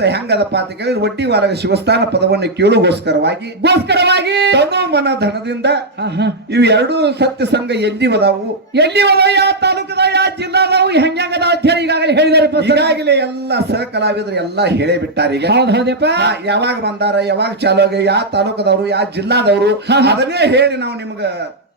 ದಿವಸ ಹೆಂಗದಪ್ಪ ಅಂತ ಕೇಳಿದ್ರೆ ಒಟ್ಟಿ ವಾರ ಶಿವಸ್ಥಾನ ಪದವನ್ನು ಕೇಳುಗೋಸ್ಕರವಾಗಿ ಗೋಸ್ಕರವಾಗಿ ತನು ಮನ ಧನದಿಂದ. ಇವು ಎರಡೂ ಸತ್ಯ ಸಂಘ ಎಲ್ಲಿ ಅದಾವು ಎಲ್ಲಿ ಯಾವ ತಾಲೂಕದ ಯಾವ ಜಿಲ್ಲಾದವು ಅಂತ ಹೇಳಿ ಈಗಾಗಲೇ ಹೇಳಿದಾರೆ ಈಗಾಗಲೇ ಎಲ್ಲ ಸಹ ಕಲಾವಿದರು ಎಲ್ಲ ಹೇಳಿ ಬಿಟ್ಟಾರ ಈಗ. ಹೌದ್ ಹೌದಪ್ಪ. ಯಾವಾಗ ಬಂದಾರ ಯಾವಾಗ ಚಾಲು ಆಗಿ ಯಾವ ತಾಲೂಕದವರು ಯಾವ ಜಿಲ್ಲಾದವರು. ಅದನ್ನೇ ಹೇಳಿ ನಾವು ನಿಮ್ಗ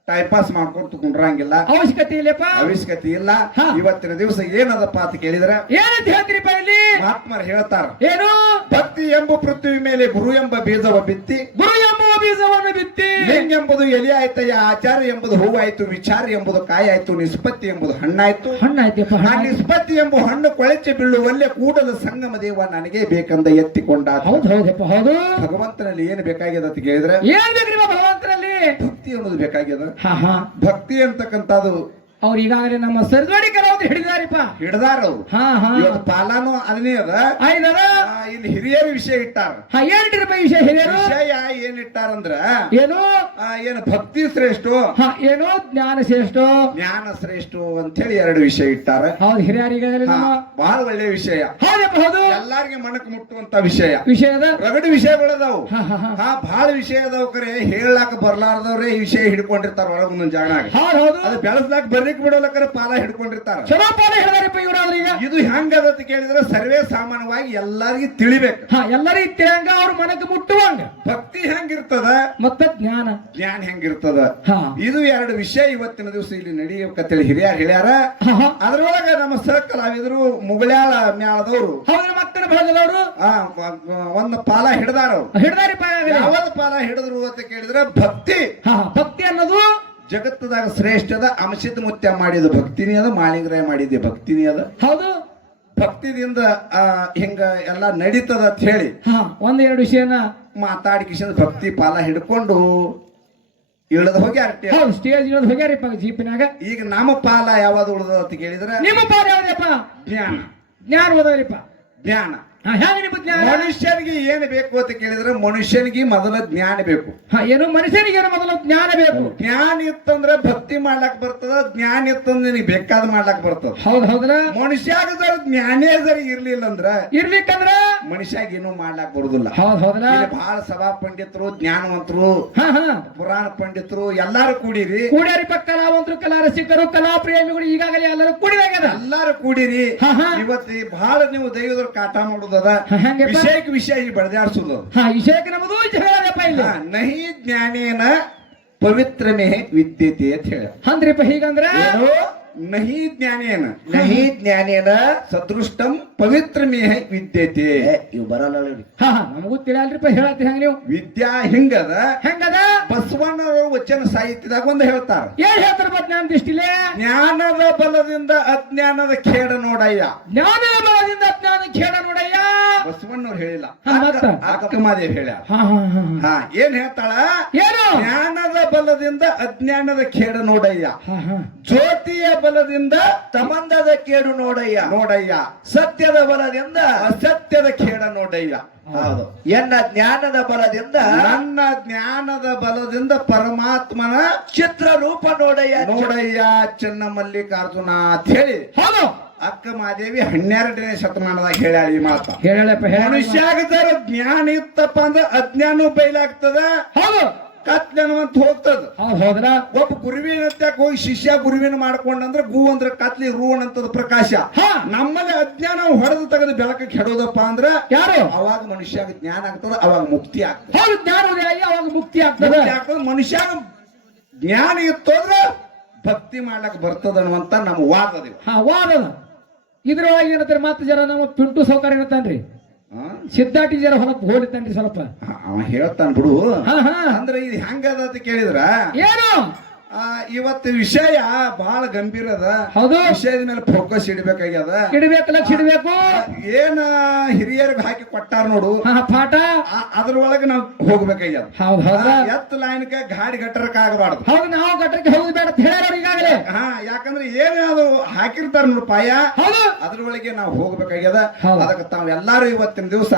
ಟೈಮ್ ಪಾಸ್ ಮಾಡ್ಕೊಂಡು ಕುಂಡ್ರಂಗಿಲ್ಲ. ಅವಶ್ಯಕತೆ ಇಲ್ಲಪ್ಪ. ಅವಶ್ಯಕತೆ ಇಲ್ಲ. ಇವತ್ತಿನ ದಿವಸ ಏನದಪ್ಪ ಅಂತ ಕೇಳಿದ್ರೆ? ಏನಂತ ಹೇಳ್ತೀರಿಪ್ಪ ಇಲ್ಲಿ? ಮಹಾತ್ಮರು ಹೇಳ್ತಾರ. ಏನು? ಭಕ್ತಿ ಎಂಬ ಪೃಥ್ವಿ ಮೇಲೆ ಗುರು ಎಂಬ ಬೀಜವ ಬಿತ್ತಿ. ಗುರು ಎಂಬ ಬೀಜವನ್ನು ಬಿತ್ತಿ. ಲಿಂಗ ಎಂಬುದು ಎಲೆ ಆಯ್ತಯ್ಯ ಆಚಾರ ಎಂಬುದು ಹೂವಾಯ್ತು ವಿಚಾರ ಎಂಬುದು ಕಾಯಾಯ್ತು ನಿಷ್ಪತ್ತಿ ಎಂಬುದು ಹಣ್ಣಾಯ್ತು ಹಣ್ಣಾಯ್ತಪ್ಪ ಆ ನಿಷ್ಪತ್ತಿ ಎಂಬ ಹಣ್ಣು ಕೊಳೆಚಿ ಬೀಳುವಲ್ಲೇ ಕೂಡಲ ಸಂಗಮ ದೇವ ನನಗೆ ಬೇಕಂದ ಎತ್ತಿಕೊಂಡ ಹೌದು ಹೌದಪ್ಪ ಹೌದು. ಭಗವಂತನಲ್ಲಿ ಏನು ಬೇಕಾಗಿದೆ ಅಂತ ಕೇಳಿದ್ರೆ? ಏನ್ ಬೇಕ್ರಿ ಭಗವಂತರಲ್ಲಿ? ಭಕ್ತಿ ಅನ್ನೋದು ಬೇಕಾಗ್ಯದ ಹಾ ಹಾ. ಭಕ್ತಿ ಅಂತಕ್ಕಂಥದ್ದು ಅವ್ರು ಈಗಾಗಲೇ ನಮ್ಮ ಸರ್ಜೋಡಿ ಅವ್ರು ಹಿಡಿದಾರಿಪ್ಪ. ಹಿಡ್ದಾರ. ಅವ್ರು ಹಾ. ಹಾ ಪಾಲಾನು ಅದನ್ನೇ ಅದ. ಆಯ್ತದ ಆ, ಇಲ್ಲಿ ಹಿರಿಯರ ವಿಷಯ ಇಟ್ಟಾರ. ಹಾ ಏನ್ರಿ ವಿಷಯ ಹಿರಿಯರು? ವಿಷಯ ಏನ್ ಇಟ್ಟಾರಂದ್ರ? ಏನು? ಆ, ಏನು ಭಕ್ತಿ ಶ್ರೇಷ್ಠ? ಹಾ ಏನು? ಜ್ಞಾನ ಶ್ರೇಷ್ಠ? ಜ್ಞಾನ ಶ್ರೇಷ್ಠ ಅಂತ ಹೇಳಿ ಎರಡು ವಿಷಯ ಇಟ್ಟಾರ. ಹೌದು ಹಿರಿಯರು ಈಗಾಗಲೇ ಹಾ, ನಮ್ಮ ಬಹಳ ಒಳ್ಳೆ ವಿಷಯ. ಹೌದಪ್ಪ ಹೌದು. ಎಲ್ಲಾರ್ಗೆ ಮನಕ್ ಮುಟ್ಟುವಂತ ವಿಷಯ. ವಿಷಯದ? ರಗಡು ವಿಷಯಗಳದಾವು. ಹಾ ಹಾ ಹಾ. ಹಾ ಬಹಳ ವಿಷಯ ಅದಾವ ಕರೆ. ಹೇಳಾಕ ಬರ್ಲಾರ್ದವ್ರೆ ಈ ವಿಷಯ ಹಿಡ್ಕೊಂಡಿರ್ತಾರ ಒಳಗೊಂದೊಂದ್ ಜಾಗ ಹೌದು ಹೌದು. ಅದು ಬೆಳೆಸ್ಲಾಕ ಬರ್ಲಿಕ್ ಬಿಡೋಲಕ್ಕರ ಪಾಲ ಹಿಡ್ಕೊಂಡಿರ್ತಾರ. ಚಲೋ ಪಾಲ ಇವ್ರಾದ್ರೆ ಈಗ. ಇದು ಹೆಂಗದ ಅಂತ ಕೇಳಿದ್ರೆ ಸರ್ವೇ ಸಾಮಾನ್ಯವಾಗಿ ಎಲ್ಲರಿಗೂ ತಿಳಿಬೇಕು. ಹಾ ಎಲ್ಲರಿಗೂ ತಿಳಿಯಂಗ ಅವ್ರ ಮನಕ್ಕೆ ಮುಟ್ಟುವಂಗ. ಭಕ್ತಿ ಹೆಂಗಿರ್ತದ? ಮತ್ತ ಜ್ಞಾನ. ಜ್ಞಾನ ಹೆಂಗಿರ್ತದ? ಇದು ಎರಡು ವಿಷಯ ಇವತ್ತಿನ ದಿವಸ ಇಲ್ಲಿ ನಡೆಯಬೇಕಂತೇಳಿ ಹಿರಿಯರು ಹೇಳ್ಯಾರ. ಅದ್ರೊಳಗ ನಮ್ಮ ಸಹ ಕಲಾವಿದರು ಮುಗಳಾಳ ಮ್ಯಾಳದವರು. ಮತ್ತಿನ ಮಕ್ಕಳ ಭಾಗದವರು ಒಂದು ಪಾಲ ಹಿಡ್ದಾರ ಹಿಡ್ದಾರಿ ಹಿಡ್ದಾರಿಪ್ಪ ಯಾವ್ದು ಪಾಲ ಹಿಡಿದ್ರು ಅಂತ ಕೇಳಿದ್ರೆ ಭಕ್ತಿ. ಭಕ್ತಿ ಅನ್ನೋದು ಜಗತ್ತದಾಗ ಶ್ರೇಷ್ಠದ ಅಂಶದ ಮುತ್ಯ ಮಾಡಿದ ಭಕ್ತಿನೇ ಅದ ಮಾಳಿಂಗರಾಯ ಮಾಡಿದ್ದೆ ಭಕ್ತಿನೇ ಅದ. ಹೌದು. ಭಕ್ತಿದಿಂದ ಹಿಂಗ ಎಲ್ಲ ನಡೀತದ ಅಂತ ಹೇಳಿ ಹಾ ಒಂದ್ ಎರಡು ವಿಷಯನ ಮಾತಾಡಿ ಕಿಶನ್ ಭಕ್ತಿ ಪಾಲ ಹಿಡ್ಕೊಂಡು ಇಳದ ಹೋಗ್ಯಾರ ಸ್ಟೇಜ್ ಹೋಗ್ಯಾರಿಪ್ಪ ಜೀಪಿನಾಗ ಈಗ ನಮ್ಮ ಪಾಲ ಯಾವ್ದು ಉಳ್ದದ ಅಂತ ಕೇಳಿದ್ರೆ ನಿಮ್ಮ ಪಾಲ ಯಾವ್ದಪ್ಪ? ಜ್ಞಾನ. ಜ್ಞಾನ ಓದೋರಿಪ್ಪ ಜ್ಞಾನ. ಮನುಷ್ಯನಿಗೆ ಏನು ಬೇಕು ಅಂತ ಕೇಳಿದ್ರೆ ಮನುಷ್ಯನಿಗೆ ಮೊದಲ ಜ್ಞಾನ ಬೇಕು. ಹಾ ಏನು ಮನುಷ್ಯನಿಗೆ ಏನು ಮೊದಲ ಜ್ಞಾನ ಬೇಕು? ಜ್ಞಾನ ಇತ್ತಂದ್ರೆ ಭಕ್ತಿ ಮಾಡ್ಲಕ್ ಬರ್ತದ ಜ್ಞಾನ ಇತ್ತಂದ್ರೆ ನಿನಗೆ ಬೇಕಾದ ಮಾಡ್ಲಕ್ ಬರ್ತದ. ಹೌದ್ ಹೌದ್ರ? ಮನುಷ್ಯಾಗ ಜ್ಞಾನೇ ಜರ ಇರ್ಲಿಲ್ಲ ಅಂದ್ರ ಇರ್ಲಿಕ್ಕಂದ್ರ? ಮನುಷ್ಯಾಗ ಏನು ಮಾಡ್ಲಾಕ್ ಬರುದಿಲ್ಲ. ಹೌದ್ ಹೌದ್ರ? ಬಹಳ ಸಭಾ ಪಂಡಿತರು ಜ್ಞಾನವಂತರು ಹಾ ಹಾ. ಪುರಾಣ ಪಂಡಿತರು ಎಲ್ಲಾರು ಕೂಡಿರಿ. ಕೂಡ್ಯಾರಿಪ್ಪ ಕಲಾವಂತರು ಕಲಾ ರಸಿಕರು ಕಲಾ ಪ್ರೇಮಿಗಳು ಈಗಾಗಲೇ ಎಲ್ಲರೂ ಕೂಡಿದಾಗ ಎಲ್ಲಾರು ಕೂಡಿರಿ. ಹಾ, ಹಾ. ಇವತ್ತು ಬಹಳ ನೀವು ದೈವದ್ರು ಕಾಟ ಮಾಡುದದ ಹೆಂಗಪ್ಪ? ವಿಷಯಕ್ಕೆ ವಿಷಯ ಬಡದಾಡ್ಸುದು ಹಾ ವಿಷಯಕ್ಕೆ ನಮ್ಮದು ಜಗಳದಪ್ಪ ಇಲ್ಲಿ. ನಹಿ ಜ್ಞಾನೇನ ಪವಿತ್ರಮೇ ವಿದ್ಯತೆ ಅಂತ ಹೇಳ. ಅಂದ್ರಿಪ್ಪ ಹೀಗಂದ್ರ? ನಹಿ ಜ್ಞಾನೇನ. ನಹಿ ಜ್ಞಾನೇನ ಸದೃಷ್ಟಂ ಪವಿತ್ರಮೇ ವಿದ್ಯತೆ. ಇವು ಬರಲ್ಲ ನೋಡಿ. ಹಾ ಹಾ ನಮಗೂ ತಿಳಿಯಲ್ರಿಪ್ಪ ಹೇಳತ್ತಿ ಹೆಂಗ ನೀವು. ವಿದ್ಯಾ ಹಿಂಗದ? ಹೆಂಗದ? ಬಸವಣ್ಣವರು ವಚನ ಸಾಹಿತ್ಯದಾಗ ಒಂದು ಹೇಳ್ತಾರ. ಏನ್ ಹೇಳ್ತಾರಪ್ಪ ಜ್ಞಾನ ದೃಷ್ಟಿಲೆ? ಜ್ಞಾನದ ಬಲದಿಂದ ಅಜ್ಞಾನದ ಖೇಡ ನೋಡಯ್ಯ. ಜ್ಞಾನದ ಬಲದಿಂದ ಅಜ್ಞಾನದ ಖೇಡ ನೋಡಯ್ಯ? ಬಸವಣ್ಣವ್ರು ಹೇಳಿಲ್ಲ? ಅಕ್ಕಮಾದೇವ್ ಹೇಳ್ಯಾರ. ಹಾ ಏನ್ ಹೇಳ್ತಾಳ? ಏನು? ಜ್ಞಾನದ ಬಲದಿಂದ ಅಜ್ಞಾನದ ಖೇಡ ನೋಡಯ್ಯ. ಜ್ಯೋತಿಯ ಬಲದಿಂದ ತಮಂದದ ಕೇಡು ನೋಡಯ್ಯ. ನೋಡಯ್ಯ. ಸತ್ಯದ ಬಲದಿಂದ ಅಸತ್ಯದ ಖೇಡ ನೋಡಯ್ಯ. ಹೌದು. ಎನ್ನ ಜ್ಞಾನದ ಬಲದಿಂದ ನನ್ನ ಜ್ಞಾನದ ಬಲದಿಂದ ಪರಮಾತ್ಮನ ಚಿತ್ರ ರೂಪ ನೋಡಯ್ಯ. ನೋಡಯ್ಯ ಚೆನ್ನ ಮಲ್ಲಿಕಾರ್ಜುನ ಅಂತ ಹೇಳಿ. ಹೌದು. ಅಕ್ಕ ಮಾದೇವಿ ಹನ್ನೆರಡನೇ ಶತಮಾನದಾಗ ಹೇಳ್ಯಾಳ ಈ ಮಾತ. ಹೇಳಪ್ಪ ಹೇಳ ಮನುಷ್ಯಾಗ ಜ್ಞಾನ ಇತ್ತಪ್ಪ ಅಂದ್ರೆ ಅಜ್ಞಾನ ಬೈಲಾಗ್ತದ. ಹೌದು. ಕತ್ಲನವಂತ ಹೋಗ್ತದ. ಹೌದು ಹೌದ್ರ ಒಬ್ಬ ಗುರುವಿನ ಹತ್ಯಾಕ ಹೋಗಿ ಶಿಷ್ಯ ಗುರುವಿನ ಮಾಡ್ಕೊಂಡಂದ್ರ ಗು ಅಂದ್ರ ಕತ್ಲಿ ರೂಣ ಅಂತದ ಪ್ರಕಾಶ. ಹಾ. ನಮ್ಮಲ್ಲಿ ಅಜ್ಞಾನ ಹೊಡೆದು ತೆಗೆದು ಬೆಳಕ ಕೆಡೋದಪ್ಪ ಅಂದ್ರ ಯಾರು? ಅವಾಗ ಮನುಷ್ಯಾಗ ಜ್ಞಾನ ಆಗ್ತದ ಅವಾಗ ಮುಕ್ತಿ ಆಗ್ತದೆ. ಅವಾಗ ಮುಕ್ತಿ ಆಗ್ತದೆ. ಮನುಷ್ಯ ಆಗ್ತದ ಮನುಷ್ಯಾಗ ಜ್ಞಾನ ಇತ್ತು ಅಂದ್ರ ಭಕ್ತಿ ಮಾಡ್ಲಕ್ ಬರ್ತದ ಅನ್ನುವಂತ ನಮ್ಮ ವಾದ ಅದು. ವಾದದ ಇದ್ರೊಳಗೆ ಏನಂತಾರೆ ಮತ್ತೆ ಜನ ನಮ್ಮ ಪಿಂಟು ಸೌಕರ್ಯ ಇರ್ತಾನ್ರಿ ಹಾ? ಸಿದ್ಧಾಟಿ ಜರ ಹೊಲಪ್ ಹೋಲಿತಾನ್ರಿ ಸ್ವಲ್ಪ ಅವ ಹೇಳ್ತಾನ ಬಿಡು. ಅಂದ್ರೆ ಇದು ಹೆಂಗದ ಅಂತ ಕೇಳಿದ್ರ? ಏನು? ಇವತ್ತು ವಿಷಯ ಬಹಳ ಗಂಭೀರ ಅದ. ಹೌದು. ವಿಷಯದ ಮೇಲೆ ಫೋಕಸ್ ಇಡಬೇಕಾಗ್ಯದ. ಇಡಬೇಕು ಲಕ್ಷ ಇಡಬೇಕು. ಏನ ಹಿರಿಯರಿಗೆ ಹಾಕಿ ಕೊಟ್ಟಾರ ನೋಡು. ಹಾ ಪಾಠ. ಅದ್ರೊಳಗೆ ನಾವು ಹೋಗ್ಬೇಕಾಗ್ಯದ. ಎತ್ ಲೈನ್ ಗಾಡಿ ಗಟ್ಟರಕ್ಕೆ ಆಗಬಾರ್ದು. ಹೌದು ನಾವು ಗಟ್ಟರಕ್ಕೆ ಹೋಗಬೇಡ ಹೇಳ್ಯಾರ ಈಗಾಗಲೇ. ಹಾ ಯಾಕಂದ್ರೆ ಏನಾದ್ರು ಹಾಕಿರ್ತಾರ ನೋಡು ಪಾಯ. ಹೌದು. ಅದ್ರೊಳಗೆ ನಾವು ಹೋಗ್ಬೇಕಾಗ್ಯದ. ಅದಕ್ಕೆ ತಾವ್ ಎಲ್ಲಾರು ಇವತ್ತಿನ ದಿವಸ.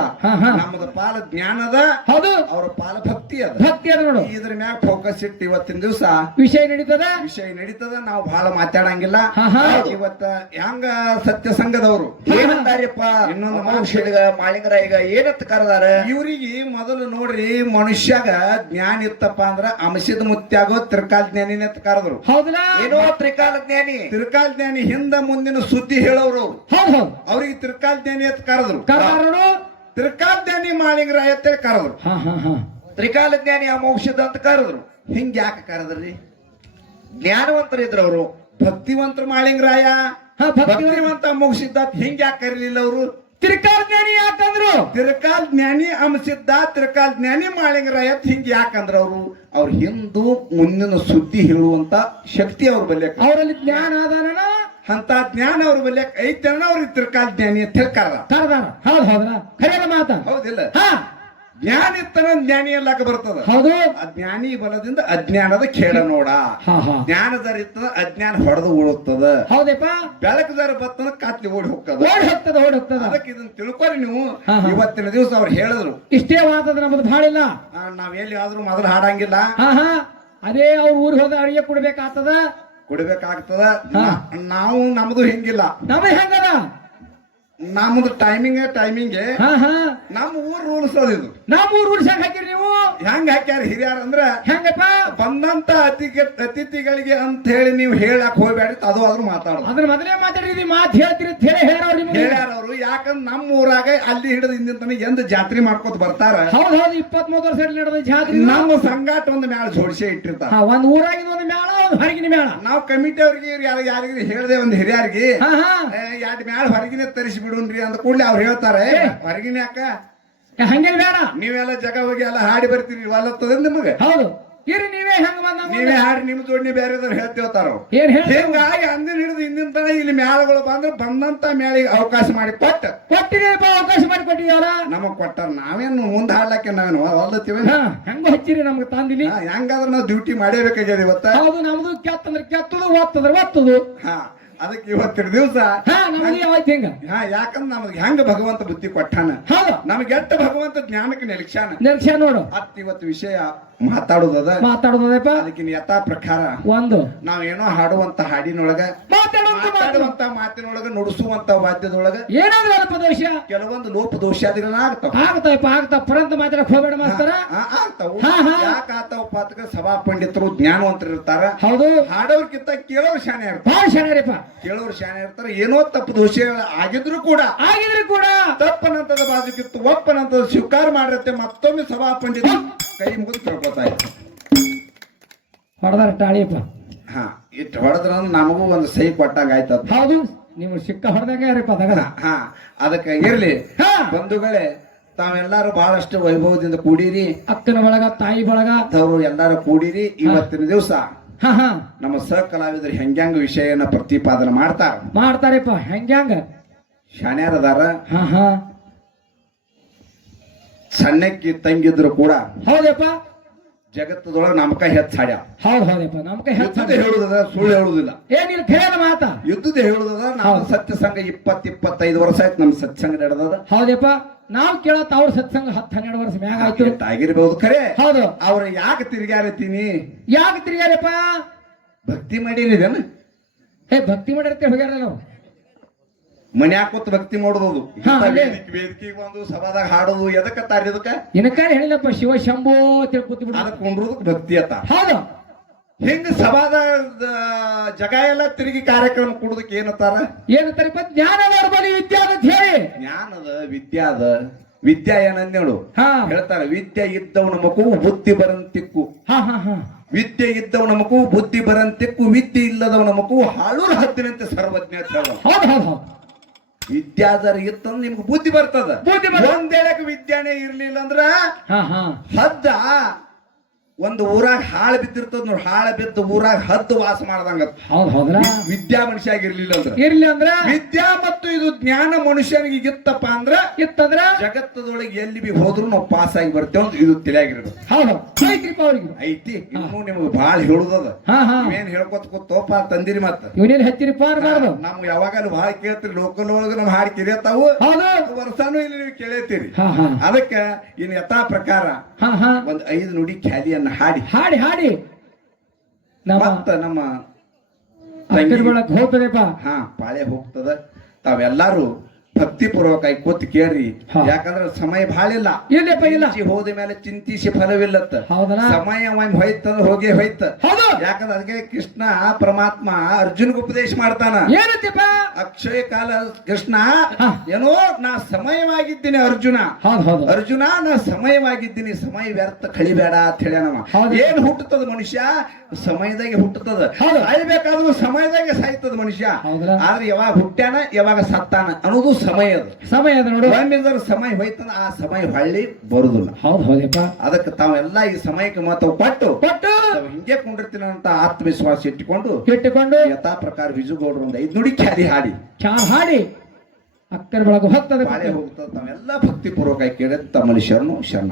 ನಮ್ಮದು ಪಾಲ ಜ್ಞಾನದ ಹೌದು. ಅವ್ರ ಪಾಲ ಭಕ್ತಿ ಅದ. ಭಕ್ತಿ ಅದ ನೋಡು. ಇದ್ರ ಮ್ಯಾಗ ಫೋಕಸ್ ಇಟ್ಟು ಇವತ್ತಿನ ದಿವಸ ವಿಷಯ ನಡೀತದ? ವಿಷಯ ನಡೀತದ ನಾವು ಬಹಳ ಮಾತಾಡಂಗಿಲ್ಲ. ಇವತ್ತ ಹೆಂಗ ಸತ್ಯ ಸಂಘದವರು? ಏನಂತಾರಪ್ಪ ಇನ್ನೊಂದು ಮನುಷ್ಯ ಮಾಳಿಂಗರ ಈಗ ಏನಂತ ಕರೆದಾರ? ಇವರಿಗೆ ಮೊದಲು ನೋಡ್ರಿ ಮನುಷ್ಯಾಗ ಜ್ಞಾನ ಇತ್ತಪ್ಪ ಅಂದ್ರ ಅಂಶದ ಮುತ್ಯಾಗೋ ತ್ರಿಕಾಲ ಜ್ಞಾನಿನ ಅಂತ ಕರೆದ್ರು. ಏನೋ ತ್ರಿಕಾಲ ಜ್ಞಾನಿ. ತ್ರಿಕಾಲ ಜ್ಞಾನಿ ಹಿಂದ ಮುಂದಿನ ಸುದ್ದಿ ಹೇಳೋರು ಅವ್ರಿಗೆ ತ್ರಿಕಾಲ ಜ್ಞಾನಿ ಅಂತ ಕರೆದ್ರು. ತ್ರಿಕಾಲ ಜ್ಞಾನಿ ಮಾಳಿಂಗರಾಯ ಅಂತ ಕರೆದ್ರು. ತ್ರಿಕಾಲ ಜ್ಞಾನಿ ಅಮೋಕ್ಷದ ಅಂತ ಕರೆದ್ರು. ಹಿಂಗ್ ಯಾಕೆ ಕರೆದ್ರಿ? ಜ್ಞಾನವಂತರಿದ್ರು ಅವರು. ಭಕ್ತಿವಂತರ ಮಾಳಿಂಗರಾಯ. ಭಕ್ತಿವಂತ ಮುಗಿಸಿದ್ದ ಹಿಂಗ್ ಯಾಕೆ ಕರೀಲಿಲ್ಲ ಅವರು? ತಿರ್ಕಾಲ್ ಜ್ಞಾನಿ ಯಾಕಂದ್ರು? ತಿರ್ಕಾಲ್ ಜ್ಞಾನಿ ಅಂಶಿದ್ದ ತಿರ್ಕಾಲ್ ಜ್ಞಾನಿ ಮಾಳಿಂಗರಾಯ ಅಂತ ಹಿಂಗ್ ಯಾಕಂದ್ರ ಅವರು? ಅವ್ರ ಹಿಂದೂ ಮುಂದಿನ ಸುದ್ದಿ ಹೇಳುವಂತ ಶಕ್ತಿ ಅವ್ರ ಬಲ್ಯ ಅವರಲ್ಲಿ ಜ್ಞಾನ ಅದಾನ ಅಂತ ಜ್ಞಾನ ಅವ್ರ ಬಲ್ಯ ಐತನ ಅವ್ರಿಗೆ ತಿರ್ಕಾಲ್ ಜ್ಞಾನಿ ತಿರ್ಕಾರ ಹೌದ್ ಖರೇನ ಮಾತ. ಹೌದಿಲ್ಲ. ಹಾ. ಜ್ಞಾನ ಇತ್ತನ ಜ್ಞಾನಿ ಎಲ್ಲಾಕ ಬರ್ತದ? ಹೌದು. ಅಜ್ಞಾನಿ ಜ್ಞಾನಿ ಬಲದಿಂದ ಅಜ್ಞಾನದ ಖೇಡ ನೋಡ. ಜ್ಞಾನದರ ಇತ್ತದ ಅಜ್ಞಾನ ಹೊಡೆದು ಉಳುತ್ತದ ಹೌದಪ್ಪ? ಬೆಳಕದರ ಬತ್ತದ ಕಾತ್ಲಿ ಓಡಿ ಹೋಗ್ತದ. ಓಡಿ ಹೋಗ್ತದ ಓಡಿ ಹೋಗ್ತದ ಅದಕ್ಕೆ ಇದನ್ನ ತಿಳ್ಕೊರಿ ನೀವು. ಇವತ್ತಿನ ದಿವಸ ಅವ್ರು ಹೇಳಿದ್ರು. ಇಷ್ಟೇ ವಾದದ ನಮ್ದು ಭಾಳ ಇಲ್ಲ ನಾವ್ ಎಲ್ಲಿ ಆದ್ರೂ ಮೊದಲು ಹಾಡಂಗಿಲ್ಲ. ಅದೇ ಅವ್ರ ಊರಿಗೆ ಹೋದ ಅಡಿಗೆ ಕೊಡ್ಬೇಕಾಗ್ತದ. ಕೊಡ್ಬೇಕಾಗ್ತದ. ನಾವು ನಮ್ದು ಹೆಂಗಿಲ್ಲ. ನಮ್ದು ಹೆಂಗದ? ನಮ್ದು ಟೈಮಿಂಗ್ ಟೈಮಿಂಗ್ ಹಾ ಹಾ. ನಮ್ಮ ಊರ್ ರೂಲ್ಸ್ ಅದ ಇದು. ನಮ್ಮ ಊರ್ ಊರ್ಸ್ ಹಾಕಿರಿ ನೀವು? ಹೆಂಗ್ ಹಾಕ್ಯಾರ ಹಿರಿಯರ್ ಅಂದ್ರ ಹೆಂಗಪ್ಪ? ಬಂದಂತ ಅತಿಥಿ ಅತಿಥಿಗಳಿಗೆ ಅಂತ ಹೇಳಿ ನೀವು ಹೇಳಕ್ ಹೋಗ್ಬೇಡಿ ಅದು ಆದ್ರೂ ಮಾತಾಡೋದು. ಅದ್ರ ಮೊದಲೇ ಮಾತಾಡ್ರಿ ಮಾತು ಹೇಳ್ತೀರಿ ಅಂತ ಹೇಳಿ ಹೇಳೋರು ನಿಮ್ಗೆ ಹೇಳ್ಯಾರ ಅವರು ಯಾಕಂದ್ರ ನಮ್ಮ ಊರಾಗ ಅಲ್ಲಿ ಹಿಡಿದು ಹಿಂದಿನ ತನಕ ಎಂದ ಜಾತ್ರೆ ಮಾಡ್ಕೊತ ಬರ್ತಾರ. ಹೌದ್ ಹೌದು ಇಪ್ಪತ್ ವರ್ಷ ನಡೆದ ಜಾತ್ರೆ. ನಮ್ಮ ಸಂಗಾಟ ಒಂದು ಮ್ಯಾಲ ಜೋಡಿಸೇ ಇಟ್ಟಿರ್ತಾರ. ಹಾ ಒಂದ್ ಊರಾಗಿನ ಒಂದು ಮೇಳ ಒಂದ್ ಹೊರಗಿನ ಮೇಳ ನಾವು ಕಮಿಟಿ ಅವ್ರಿಗೆ ಯಾರ ಯಾರಿಗೆ ಹೇಳ್ದೆ ಒಂದು ಹಿರಿಯರಿಗೆ ಹಾ ಹಾ. ಎರಡು ಮ್ಯಾಳ ಹೊರಗಿನ ತರಿಸಿ ಬಿಡುನ್ರಿ ಅಂದ ಕೂಡಲೇ ಅವ್ರು ಹೇಳ್ತಾರೆ. ಹೊರಗಿನ ಯಾಕ? ಹಂಗೇನ್ ಬೇಡ ನೀವೆಲ್ಲ ಜಗ ಹೋಗಿ ಎಲ್ಲ ಹಾಡಿ ಬರ್ತೀರಿ ಒಲ್ಲತ್ತದ ನಿಮಗೆ? ಹೌದು. ಇರಿ ನೀವೇ ಹೆಂಗ್ ಬಂದ? ನೀವೇ ಹಾಡಿ ನಿಮ್ ಜೋಡಿ ಬೇರೆದವ್ರು ಹೇಳ್ತೇವತಾರ ಏನ್ ಹೇಳಿ ಹಿಂಗಾಗಿ ಅಂದಿನ ಹಿಡಿದು ಹಿಂದಿನ ತನ ಇಲ್ಲಿ ಮ್ಯಾಲಗಳು ಬಂದ್ರೆ ಬಂದಂತ ಮ್ಯಾಲಿಗೆ ಅವಕಾಶ ಮಾಡಿ ಕೊಟ್ಟ. ಕೊಟ್ಟಿದ್ದೀರಪ್ಪ ಅವಕಾಶ ಮಾಡಿ ಕೊಟ್ಟಿದ್ಯಾರ ನಮಗ್ ಕೊಟ್ಟಾರ ನಾವೇನು ಮುಂದೆ ಹಾಡ್ಲಕ್ಕೆ ನಾವೇನು ಹೊಲ್ದತ್ತೀವಿ? ಹೆಂಗ ಹಚ್ಚಿರಿ ನಮ್ಗೆ ತಂದಿಲಿ. ಹೆಂಗಾದ್ರೆ ನಾವು ಡ್ಯೂಟಿ ಮಾಡೇಬೇಕಾಗ್ಯದ ಇವತ್ತ? ಹೌದು ನಮ್ದು ಕೆತ್ತಂದ್ರೆ ಕೆತ್ತದು ಒತ್ತಂದ್ರೆ ಒತ್ತದು. ಹಾ. ಅದಕ್ಕೆ ಇವತ್ತಿನ ದಿವಸ ಯಾವತ್ತು ಹಿಂಗ ಹಾ ಯಾಕಂದ್ರೆ ನಮಗೆ ಹೆಂಗ ಭಗವಂತ ಬುದ್ಧಿ ಕೊಟ್ಟಾನ? ನಮ್ಗೆ ಎಟ್ಟ ಭಗವಂತ ಜ್ಞಾನಕ್ಕೆ ನಿರೀಕ್ಷಾನ? ನಿರೀಕ್ಷಾ ನೋಡು. ಅತ್ ಇವತ್ತು ವಿಷಯ ಮಾತಾಡುದದ. ಮಾತಾಡೋದಪ್ಪ ಅದಕ್ಕೆ ಯಥಾ ಪ್ರಕಾರ ಒಂದು. ನಾವೇನೋ ಹಾಡುವಂತ ಹಾಡಿನೊಳಗ ಮಾತಾಡುವಂತ ಮಾತಿನೊಳಗ ನುಡಿಸುವಂತ ವಾದ್ಯದೊಳಗ ಏನಾದ್ರೂ ಅಲ್ಪ ದೋಷ ಕೆಲವೊಂದು ಲೋಪ ದೋಷ ಆಗ್ತಾವ ಆಗ್ತಾಯಪ್ಪ ಆಗ್ತಾ ಪರಂತ ಮಾತಾಡಕ್ ಹೋಗಬೇಡ ಮಾಸ್ತರ. ಆಗ್ತಾವು. ಸಭಾ ಪಂಡಿತರು ಜ್ಞಾನವಂತರು ಇರ್ತಾರ ಹೌದು. ಹಾಡೋರ್ಕಿಂತ ಕೇಳೋರು ಶಾಣೆ ಇರ್ತಾರೆ ಭಾಳ ಶಾಣ್ಯರಪ್ಪ ಕೇಳೋರು ಶಾನೆ ಇರ್ತಾರೆ ಏನೋ ತಪ್ಪು ದೋಷ ಆಗಿದ್ರು ಕೂಡ ಆಗಿದ್ರು ಕೂಡ ತಪ್ಪನಂತದ ಬಾಜುಕಿತ್ತು ಒಪ್ಪನಂತದ ಸ್ವೀಕಾರ ಮಾಡಿರತ್ತೆ ಮತ್ತೊಮ್ಮೆ ಸಭಾ ಪಂಡಿತ ಕೈ ಮುಗಿದು ಕೇಳ್ಕೊತಾ ಇತ್ತು ಹೊಡೆದಾರ ಟಾಳಿಯಪ್ಪ ಹಾ ಇಟ್ಟು ಹೊಡೆದ್ರ ನಮಗೂ ಒಂದು ಸಹಿ ಕೊಟ್ಟಂಗ ಆಯ್ತದ. ಹೌದು ನೀವು ಸಿಕ್ಕ ಹೊಡೆದಾಗ ಯಾರಪ್ಪ ಹಾ ಅದಕ್ಕೆ ಇರ್ಲಿ. ಹಾ. ಬಂಧುಗಳೇ ತಾವೆಲ್ಲಾರು ಬಹಳಷ್ಟು ವೈಭವದಿಂದ ಕೂಡಿರಿ. ಅಕ್ಕನ ಬಳಗ ತಾಯಿ ಬಳಗ. ತಾವು ಎಲ್ಲಾರು ಕೂಡಿರಿ ಇವತ್ತಿನ ದಿವಸ ಹಾ ಹಾ. ನಮ್ಮ ಸಹ ಕಲಾವಿದರು ಹೆಂಗ್ಯಾಂಗ ವಿಷಯನ ಪ್ರತಿಪಾದನೆ ಮಾಡ್ತಾ ಮಾಡ್ತಾರಪ್ಪ ಹೆಂಗ್ಯಾಂಗ? ಶಾಣ್ಯಾರದಾರ? ಹಾ ಹಾ. ಸಣ್ಣಕ್ಕಿ ತಂಗಿದ್ರು ಕೂಡ ಹೌದಪ್ಪ. ಜಗತ್ತದೊಳಗೆ ನಮಕ ಹೆಚ್ಚ ಹಾಡ್ಯ ಹೌದು ಹೌದಪ್ಪ ನಮಕ ಯುದ್ಧದ ಹೇಳುದದ ಸುಳ್ಳು ಹೇಳುದಿಲ್ಲ. ಏನಿಲ್ಲ ಖರೇನ ಮಾತ. ಯುದ್ಧದ ಹೇಳುದದ ನಾವು. ಸತ್ಯ ಸಂಘ ಇಪ್ಪತ್ ಇಪ್ಪತ್ತೈದು ವರ್ಷ ಆಯ್ತು ನಮ್ಮ ಸತ್ಸಂಗ ನಡೆದದ. ಹೌದಪ್ಪ ನಾವು ಕೇಳತ್ತ ಅವ್ರ ಸತ್ಸಂಗ ಹತ್ತು ಹನ್ನೆರಡು ವರ್ಷ ಮ್ಯಾಗ ಆಯ್ತು. ಆಗಿರ್ಬಹುದು ಖರೆ. ಹೌದು. ಅವ್ರ ಯಾಕೆ ತಿರುಗಾರತೀನಿ ಯಾಕೆ ತಿರ್ಗ್ಯಾರಪ್ಪ? ಭಕ್ತಿ ಮಾಡಿರಿ ಏ ಭಕ್ತಿ ಮಾಡಿರ್ತೀವಿ ಹೋಗ್ಯಾರ ನಾವು ಮನ್ಯಾಗ ಕೂತ್ ಭಕ್ತಿ ಮಾಡೋದು ಹಾ. ವೇದಿಕೆಗೆ ಬಂದು ಸಭಾದಾಗ ಹಾಡೋದು ಎದಕ್ಕ ತಾರಿ ಇನಕ ಇನಕಾರ ಹೇಳಿಲ್ಲಪ್ಪ ಶಿವ ಶಂಭೋ ತಿಳ್ಕೊತಿ ಬಿಡ ಅದಕ್ಕೆ ಕುಂಡ್ರದಕ್ ಭಕ್ತಿ ಅತ್ತ. ಹೌದು. ಹಿಂಗ ಸಭಾದ ಜಗ ಎಲ್ಲ ತಿರುಗಿ ಕಾರ್ಯಕ್ರಮ ಕೊಡೋದಕ್ಕೆ ಏನತ್ತಾರ ಏನಂತಾರಪ್ಪ ಜ್ಞಾನ ಬಳಿ ವಿದ್ಯಾ ಅಂತ ಹೇಳಿ. ಜ್ಞಾನದ ವಿದ್ಯಾದ ವಿದ್ಯಾ ಏನಂದೇಳು ಹಾ. ಹೇಳ್ತಾರ ವಿದ್ಯೆ ಇದ್ದವನ ಮಗು ಬುದ್ಧಿ ಬರಂತಿಕ್ಕು. ಹಾ ಹಾ ಹಾ. ವಿದ್ಯೆ ಇದ್ದವನ ಮಗು ಬುದ್ಧಿ ಬರಂತಿಕ್ಕು ವಿದ್ಯೆ ಇಲ್ಲದವನ ಮಗು ಹಾಳೂರು ಹದ್ದಿನಂತೆ ಸರ್ವಜ್ಞ ಅಂತ ಹೌದು ಹೌದು. ವಿದ್ಯಾದರ ಇತ್ತಂದ್ರೆ ನಿಮ್ಗೆ ಬುದ್ಧಿ ಬರ್ತದ? ಬುದ್ಧಿ ಒಂದ್ ವಿದ್ಯಾನೇ ಇರ್ಲಿಲ್ಲ ಅಂದ್ರ ಹದ್ದ ಒಂದು ಊರಾಗ ಹಾಳು ಬಿದ್ದಿರ್ತದ ನೋಡಿ ಹಾಳ ಬಿದ್ದು ಊರಾಗ ಹದ್ದು ವಾಸ ಮಾಡ್ದಂಗ. ಹೌದು ವಿದ್ಯಾ ಮನುಷ್ಯ ಆಗಿರ್ಲಿಲ್ಲ ಅಂದ್ರ. ಇರ್ಲಿ ಅಂದ್ರ? ವಿದ್ಯಾ ಮತ್ತು ಇದು ಜ್ಞಾನ ಮನುಷ್ಯನಿಗೆ ಇತ್ತಪ್ಪ ಅಂದ್ರ ಇತ್ತಂದ್ರ? ಜಗತ್ತದೊಳಗೆ ಎಲ್ಲಿ ಬಿ ಹೋದ್ರು ನಾವು ಪಾಸ್ ಆಗಿ ಬರ್ತೇವೆ ಇದು ತಿಳಿಯಾಗಿರ್ಬೇಕು ಹೌದು. ಐತ್ರಿಪ್ಪ ಅವ್ರಿಗೆ ಐತಿ ಇನ್ನು ನಿಮ್ಗೆ ಬಾಳ ಹೇಳುದದ. ಏನ್ ಹೇಳ್ಕೊತ ಕೂತೋಪ ತಂದಿರಿ ಮತ್ತ. ಇವನೇನ್ ಹೆಚ್ಚಿರಿಪ್ಪ ಅನ್ಬಾರ್ದು ನಮ್ಗೆ ಯಾವಾಗಲೂ ಭಾಳ ಕೇಳ್ತೀರಿ ಲೋಕಲ್ ಒಳಗ ನಮ್ ಹಾಡು ಕಿರಿಯತಾವು. ವರ್ಷಾನು ಇಲ್ಲಿ ನೀವು ಕೇಳೇತೀರಿ. ಅದಕ್ಕ ಇನ್ ಯಥಾ ಪ್ರಕಾರ ಒಂದ್ ಐದು ನುಡಿ ಖ್ಯಾಲಿಯನ್ನ ಹಾಡಿ. ಹಾಡಿ ಹಾಡಿ. ನಮ್ಮ ಮತ್ತ ಹೋಗ್ತದೆಪ್ಪ ಹಾ ಪಾಳೆ ಹೋಗ್ತದ. ತಾವೆಲ್ಲಾರು ಭಕ್ತಿಪೂರ್ವಕವಾಗಿ ಕೂತ್ ಕೇಳ್ರಿ. ಯಾಕಂದ್ರ ಸಮಯ ಭಾಳ ಇಲ್ಲ ಇಲ್ಲಪ್ಪ ಇಲ್ಲ. ಹೋದ ಮೇಲೆ ಚಿಂತಿಸಿ ಫಲವಿಲ್ಲತ್ತ. ಸಮಯ ಹೋಯ್ತ ಹೋಗಿ ಹೋಯ್ತ. ಯಾಕಂದ್ರ ಅದಕ್ಕೆ ಕೃಷ್ಣ ಪರಮಾತ್ಮ ಅರ್ಜುನ್ಗೆ ಉಪದೇಶ ಮಾಡ್ತಾನ. ಅಕ್ಷಯ ಕಾಲ ಕೃಷ್ಣ. ಏನೋ ನಾ ಸಮಯವಾಗಿದ್ದೀನಿ ಅರ್ಜುನ. ಅರ್ಜುನ ನಾ ಸಮಯವಾಗಿದ್ದೀನಿ. ಸಮಯ ವ್ಯರ್ಥ ಕಳಿಬೇಡ ಅಂತ ಹೇಳ್ಯಾನವ. ಏನ್ ಹುಟ್ಟುತ್ತದ ಮನುಷ್ಯ? ಸಮಯದಾಗೆ ಹುಟ್ಟುತ್ತದ. ಸಾಯ್ಬೇಕಾದ್ರೂ ಸಮಯದಾಗೆ ಸಾಯ್ತದ ಮನುಷ್ಯ? ಆದ್ರೆ ಯಾವಾಗ ಹುಟ್ಟ್ಯಾನ ಯಾವಾಗ ಸತ್ತಾನ ಅನ್ನೋದು ಸಮಯ ಅದು. ಸಮಯ ಅದು ನೋಡು. ಒಮ್ಮೆಂದ್ರೆ ಸಮಯ ಹೋಯ್ತದ ಆ ಸಮಯ ಹೊಳ್ಳಿ ಬರುದಿಲ್ಲ. ಹೌದು ಹೌದಪ್ಪ. ಅದಕ್ಕೆ ತಾವೆಲ್ಲ ಈ ಸಮಯಕ್ಕೆ ಮಹತ್ವ ಕೊಟ್ಟು ಕೊಟ್ಟು ತಾವು ಹಿಂಗೆ ಕೊಂಡಿರ್ತೀನಿ ಅಂತ ಆತ್ಮವಿಶ್ವಾಸ ಇಟ್ಟುಕೊಂಡು ಇಟ್ಟುಕೊಂಡು ಯಥಾ ಪ್ರಕಾರ ವಿಜುಗೌಡರು ಒಂದು ಐದು ನುಡಿ ಖ್ಯಾತಿ ಹಾಡಿ. ಚಾ ಹಾಡಿ. ಅಕ್ಕರ ಬಳಗ ಹೋಗ್ತದೆ ಬಾಳೆ ಹೋಗ್ತದೆ ತಾವೆಲ್ಲ ಭಕ್ತಿ ಪೂರ್ವಕ ಕೇಳಿದ ಶರಣು ಶರಣ